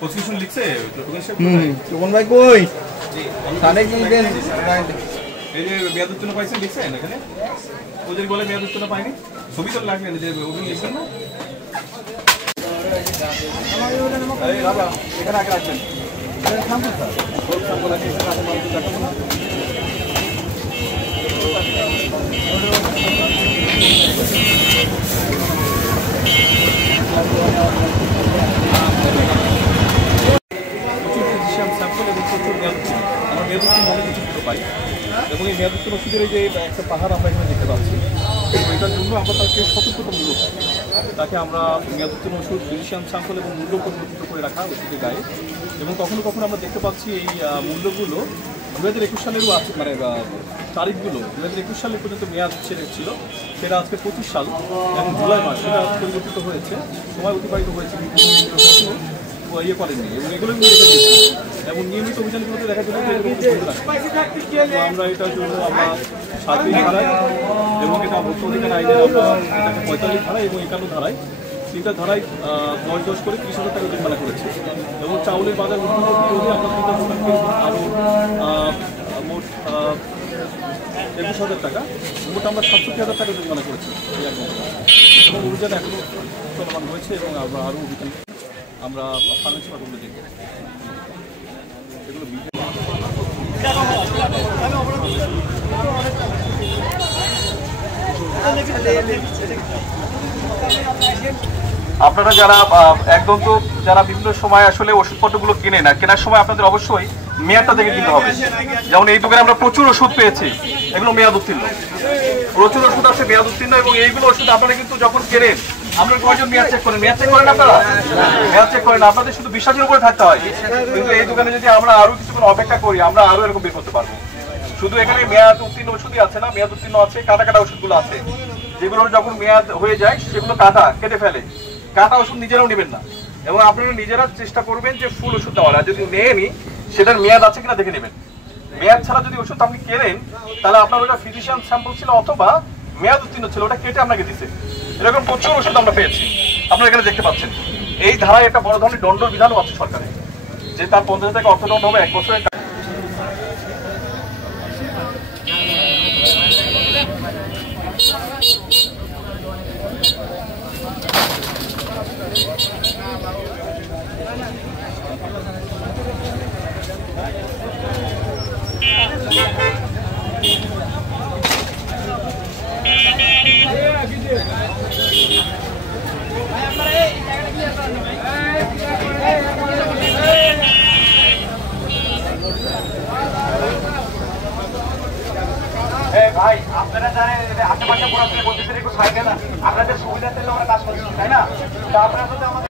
constitution লিখছে কোন ভাই কই সানেক দিন এই যে মেয়াদ উত্তীর্ণ পাইছেন লিখছেন এখানে ওদের বলে মেয়াদ উত্তীর্ণ পাইনি ছবি তো লাগলেন যে ওগুলো লিখছেন না এখানে আগে রাখবেন আমার মেয়াদুত্তীর্ণ অনেক কিছু পাই এবং এই মেয়াদুত্তীর্ণ ওষুধের যে একটা পাহাড় আমরা এখানে দেখতে পাচ্ছি এটার জন্য আমরা তাকে সতর্কতা মূল্য পাই তাকে আমরা মেয়াদুত্তীর্ণ ওষুধ ফিজিশিয়ান স্যাম্পল এবং মূল্য পরিবর্তিত করে রাখা ওষুধের গায়ে এবং কখনো কখনো আমরা দেখতে পাচ্ছি এই মূল্যগুলো 2021 সালেরও আছে মানে তারিখগুলো 2021 সালে পর্যন্ত মেয়াদ ছিল সেটা আজকে 25 সাল এবং জুলাই মাস সেটা পরিবর্তিত হয়েছে সময় অতিবাহিত হয়েছে ইয়ে করেননি এবং এগুলো রেখে দিয়েছি এবং নিয়মিত অভিযানগুলোতে দেখা যাবে আমরা এটার জন্য আমরা 7 দিন ধারায় এবং এটা ভোক্তা অধিকার আইনের আমরা এটাকে 45 ধারায় এবং 51 ধারায় 3টা ধারায় 10 করে 30,000 টাকা জরিমানা করেছি এবং চাউলের বাজার বিরোধী আমরা 3টা দোকানকে আরও মোট 21,000 টাকা মোট আমরা 67,000 টাকা জরিমানা করেছি এবং অভিযান এখনও চলমান হয়েছে এবং আমরা আরও অভিযান আমরা ফার্মেসি পাঠগুলো দেখব এগুলো আপনারা যারা একদম তো যারা বিভিন্ন সময় আসলে ওষুধপত্রগুলো কিনে না কেনার সময় আপনাদের অবশ্যই মেয়াদটা দেখে কিনতে হবে যেমন এই দোকানে আমরা প্রচুর ওষুধ পেয়েছি এগুলো মেয়াদ উত্তীর্ণ প্রচুর ওষুধ আছে মেয়াদ উত্তীর্ণ এবং এইগুলো ওষুধ আপনারা কিন্তু যখন কেনেন আপনারা কয়জন মেয়াদ চেক করেন আপনারা মেয়াদ চেক করেন আপনাদের শুধু বিশ্বাসের উপরে থাকতে হয় কিন্তু এই দোকানে যদি আমরা আরো কিছুক্ষণ অপেক্ষা করি আমরা আরো এরকম বের করতে পারবো শুধু এখানে মেয়াদ উত্তীর্ণ ওষুধই আছে না মেয়াদ উত্তীর্ণ আছে কাটা ওষুধগুলো আছে যেগুলো যখন মেয়াদ হয়ে যায় সেগুলো কেটে ফেলে কাটা ওষুধ নিজেরাও নেবেন না এবং আপনারা নিজেরা চেষ্টা করবেন যে ফুল ওষুধ দেওয়ার আর যদি নেয়নি সেটার মেয়াদ আছে কিনা দেখে নেবেন মেয়াদ ছাড়া যদি ওষুধ আপনি কেনেন তাহলে আপনার ওটা ফিজিশিয়ান স্যাম্পল ছিল অথবা মেয়াদ উত্তীর্ণ ছিল ওটা কেটে আপনাকে দিচ্ছে এরকম প্রচুর ওষুধ আমরা পেয়েছি আপনারা এখানে দেখতে পাচ্ছেন এই ধারায় একটা বড় ধরনের দণ্ড বিধানও আছে সরকারের যে তার 50,000 টাকা অর্থদণ্ড হবে 1 বছরের ভাই আপনারা জানেন আশেপাশে পড়াশোনা করতেছেন একটু সাইডে না আপনাদের সুবিধা পেলে আমরা কাজ করছি তাই না তা আপনারা